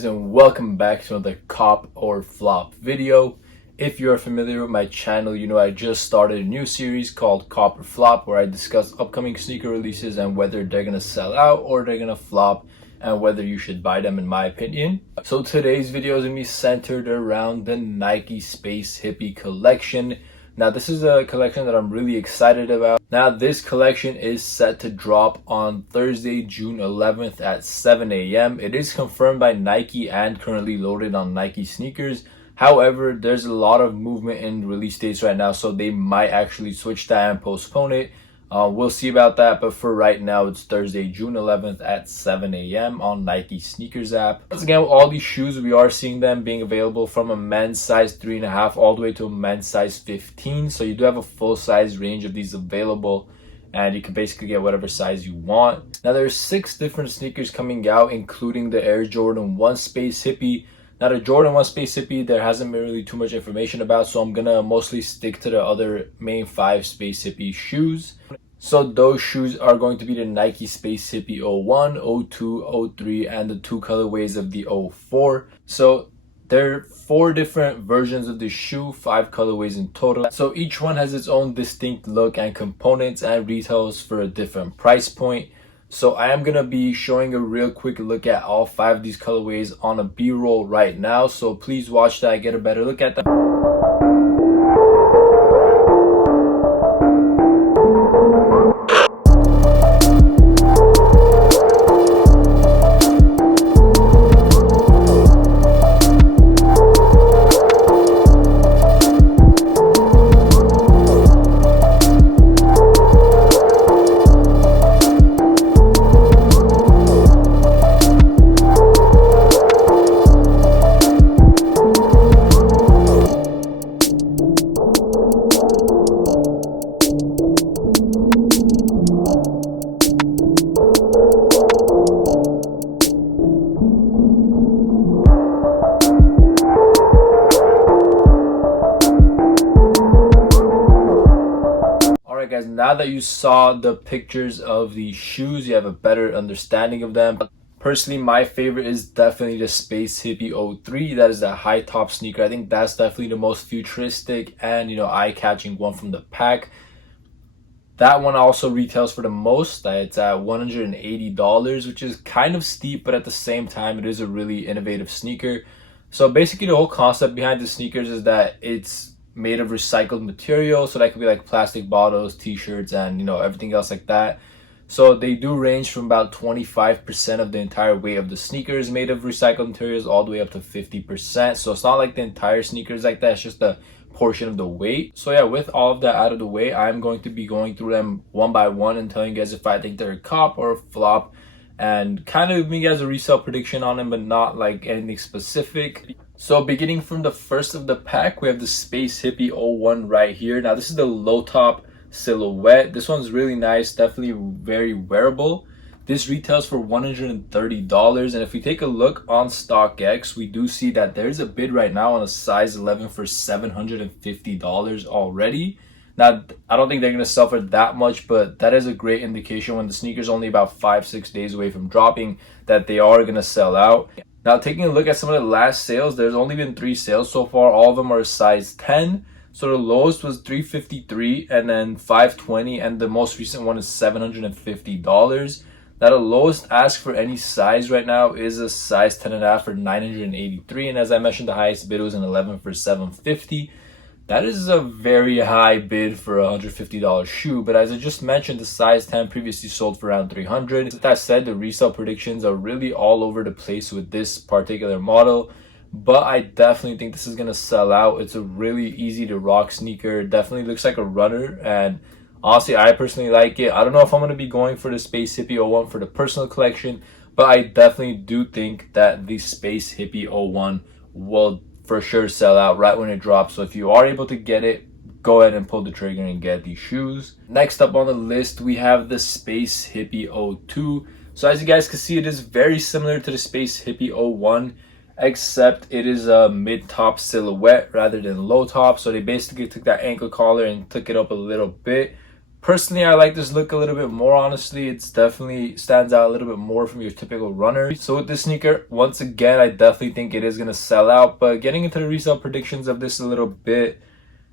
guys, and welcome back to another cop or flop video. If you're familiar with my channel, you know I just started a new series called Cop or Flop, where I discuss upcoming sneaker releases and whether they're gonna sell out or they're gonna flop, and whether you should buy them in my opinion. So today's video is gonna be centered around the Nike Space Hippie collection. Now this is a collection that I'm really excited about. Now this collection is set to drop on Thursday, June 11th at 7 a.m. It is confirmed by Nike and currently loaded on Nike sneakers. However, there's a lot of movement in release dates right now, so they might actually switch that and postpone it. We'll see about that, but for right now, it's Thursday, June 11th at 7 a.m. on Nike sneakers app. Once again, with all these shoes, we are seeing them being available from a men's size 3.5 all the way to a men's size 15. So you do have a full size range of these available, and you can basically get whatever size you want. Now there's 6 different sneakers coming out, including the Air Jordan 1 Space Hippie. Now the Jordan 1 Space Hippie, there hasn't been really too much information about, so I'm gonna mostly stick to the other main 5 Space Hippie shoes. So those shoes are going to be the Nike Space Hippie 01, 02, 03, and the 2 colorways of the 04. So there are 4 different versions of the shoe, 5 colorways in total. So each one has its own distinct look and components and retails for a different price point. So I am going to be showing a real quick look at all 5 of these colorways on a B-roll right now. So please watch that, get a better look at that. Guys, now that you saw the pictures of the shoes, you have a better understanding of them. Personally, my favorite is definitely the Space Hippie 03. That is a high top sneaker. I think that's definitely the most futuristic and eye-catching one from the pack. That one also retails for the most. It's at $180, which is kind of steep, but at the same time it is a really innovative sneaker. So basically the whole concept behind the sneakers is that it's made of recycled material, so that could be like plastic bottles, t-shirts, and everything else like that. So they do range from about 25% of the entire weight of the sneakers made of recycled materials all the way up to 50%. So it's not like the entire sneakers like that, it's just a portion of the weight. So yeah, with all of that out of the way, I'm going to be going through them one by one and telling you guys if I think they're a cop or a flop, and kind of giving you guys a resale prediction on them, but not like anything specific. So beginning from the first of the pack, we have the Space Hippie 01 right here. Now this is the low top silhouette. This one's really nice, definitely very wearable. This retails for $130, and if we take a look on StockX, we do see that there's a bid right now on a size 11 for $750 already. Now, I don't think they're going to sell for that much, but that is a great indication when the sneaker's only about 5-6 days away from dropping that they are going to sell out. Now, taking a look at some of the last sales, there's only been 3 sales so far. All of them are size 10. So the lowest was $353 and then $520, and the most recent one is $750. Now, the lowest ask for any size right now is a size 10.5 for $983, and as I mentioned, the highest bid was an 11 for $750. That is a very high bid for a $150 shoe, but as I just mentioned, the size 10 previously sold for around $300. With that said, the resale predictions are really all over the place with this particular model, but I definitely think this is going to sell out. It's a really easy to rock sneaker. It definitely looks like a runner, and honestly, I personally like it. I don't know if I'm going to be going for the Space Hippie 01 for the personal collection, but I definitely do think that the Space Hippie 01 will for sure sell out right when it drops. So if you are able to get it, go ahead and pull the trigger and get these shoes. Next up on the list, we have the Space Hippie 02. So as you guys can see, it is very similar to the Space Hippie 01, except it is a mid-top silhouette rather than low top. So they basically took that ankle collar and took it up a little bit. Personally, I like this look a little bit more, honestly. It's definitely stands out a little bit more from your typical runner. So with this sneaker, once again, I definitely think it is going to sell out. But getting into the resale predictions of this a little bit.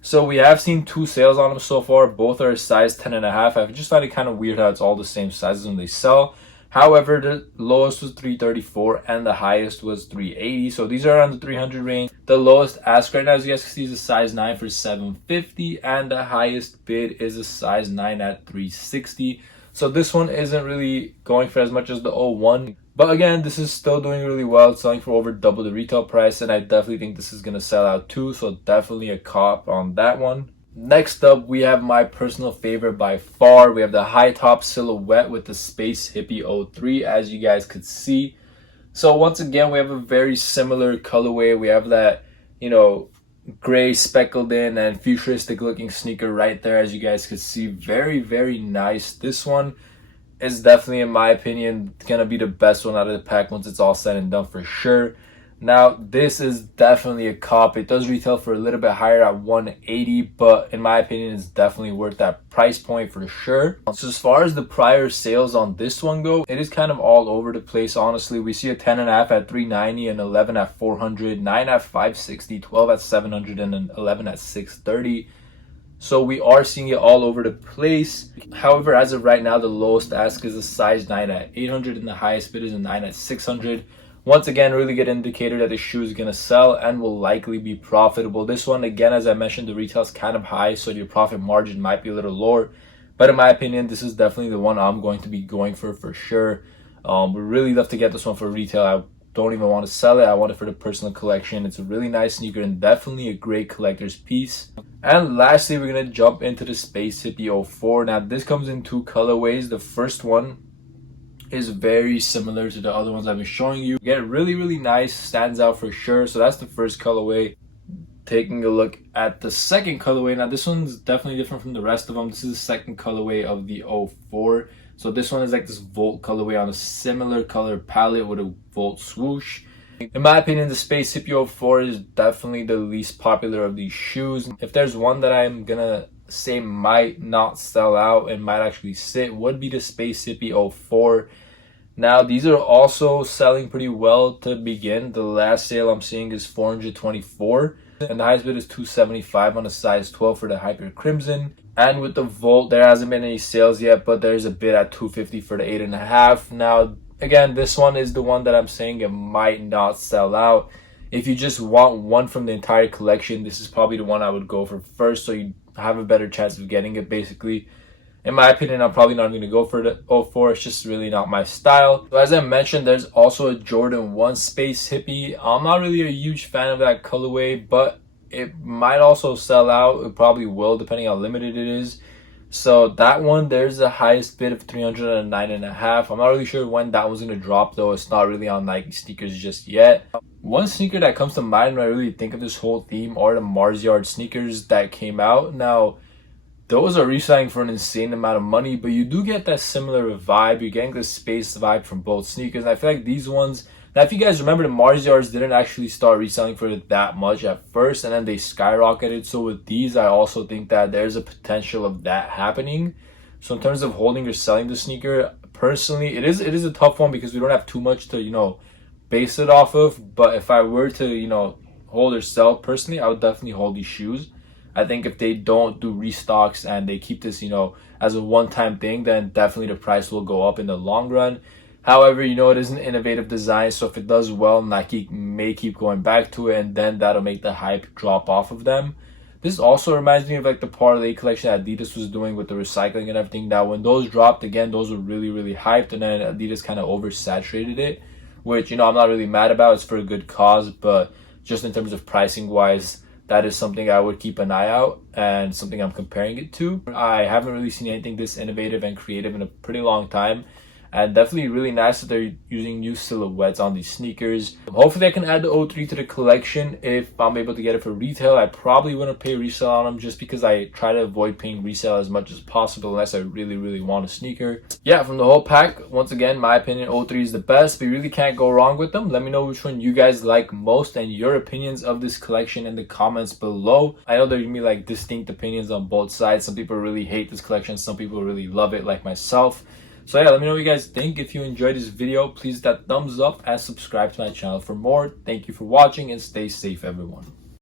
So we have seen 2 sales on them so far. Both are size 10.5. I just find it kind of weird how it's all the same sizes when they sell. However, the lowest was 334 and the highest was 380. So these are around the 300 range. The lowest ask right now, as you guys can see, is a size 9 for 750, and the highest bid is a size 9 at 360. So this one isn't really going for as much as the 01. But again, this is still doing really well. It's selling for over double the retail price, and I definitely think this is going to sell out too. So definitely a cop on that one. Next up, we have my personal favorite by far. We have the high top silhouette with the Space Hippie 03, as you guys could see. So once again, we have a very similar colorway. We have that, gray speckled in and futuristic looking sneaker right there, as you guys could see. Very, very nice. This one is definitely, in my opinion, gonna be the best one out of the pack once it's all said and done for sure. Now, this is definitely a cop. It does retail for a little bit higher at 180, but in my opinion, it's definitely worth that price point for sure. So as far as the prior sales on this one go, it is kind of all over the place, honestly. We see a 10.5 at 390, an 11 at 400, 9 at 560, 12 at 700, and an 11 at 630. So we are seeing it all over the place. However, as of right now, the lowest ask is a size 9 at 800, and the highest bid is a 9 at 600. Once again, really good indicator that the shoe is going to sell and will likely be profitable. This one, again, as I mentioned, the retail is kind of high, so your profit margin might be a little lower. But in my opinion, this is definitely the one I'm going to be going for sure. We really love to get this one for retail. I don't even want to sell it. I want it for the personal collection. It's a really nice sneaker and definitely a great collector's piece. And lastly, we're going to jump into the Space Hippie 04. Now, this comes in 2 colorways. The first one is very similar to the other ones I've been showing you. Again, really, really nice. Stands out for sure. So that's the first colorway. Taking a look at the second colorway. Now, this one's definitely different from the rest of them. This is the second colorway of the 04. So this one is like this Volt colorway on a similar color palette with a Volt swoosh. In my opinion, the Space Hippie 04 is definitely the least popular of these shoes. If there's one that I'm gonna say might not sell out and might actually sit, would be the Space Hippie 04. Now, these are also selling pretty well to begin. The last sale I'm seeing is 424, and the highest bid is 275 on a size 12 for the Hyper Crimson. And with the Volt, there hasn't been any sales yet, but there's a bid at 250 for the 8.5. Now, again, this one is the one that I'm saying it might not sell out. If you just want one from the entire collection, this is probably the one I would go for first, so you have a better chance of getting it, basically. In my opinion, I'm probably not going to go for the 04. It's just really not my style. So as I mentioned, there's also a Jordan 1 Space Hippie. I'm not really a huge fan of that colorway, but it might also sell out. It probably will, depending how limited it is. So that one, there's the highest bid of 309.5. I'm not really sure when that one's going to drop, though. It's not really on Nike sneakers just yet. One sneaker that comes to mind when I really think of this whole theme are the Mars Yard sneakers that came out. Now, those are reselling for an insane amount of money, but you do get that similar vibe. You're getting the space vibe from both sneakers. And I feel like these ones, now if you guys remember, the Mars Yards didn't actually start reselling for that much at first, and then they skyrocketed. So with these, I also think that there's a potential of that happening. So in terms of holding or selling the sneaker, personally, it is a tough one because we don't have too much to, base it off of. But if I were to, hold or sell, personally, I would definitely hold these shoes. I think if they don't do restocks and they keep this, as a one-time thing, then definitely the price will go up in the long run. However, it is an innovative design, so if it does well, Nike may keep going back to it, and then that'll make the hype drop off of them. This also reminds me of like the parlay collection Adidas was doing with the recycling and everything. Now, when those dropped, again, those were really, really hyped, and then Adidas kind of oversaturated it, which, I'm not really mad about. It's for a good cause, but just in terms of pricing-wise, that is something I would keep an eye out and something I'm comparing it to. I haven't really seen anything this innovative and creative in a pretty long time. And definitely really nice that they're using new silhouettes on these sneakers. Hopefully I can add the 03 to the collection. If I'm able to get it for retail, I probably wouldn't pay resale on them, just because I try to avoid paying resale as much as possible unless I really want a sneaker. Yeah, from the whole pack, once again, my opinion, 03 is the best. But you really can't go wrong with them. Let me know which one you guys like most and your opinions of this collection in the comments below. I know there's gonna be like distinct opinions on both sides. Some people really hate this collection, some people really love it, like myself. So yeah, let me know what you guys think. If you enjoyed this video, please hit that thumbs up and subscribe to my channel for more. Thank you for watching and stay safe, everyone.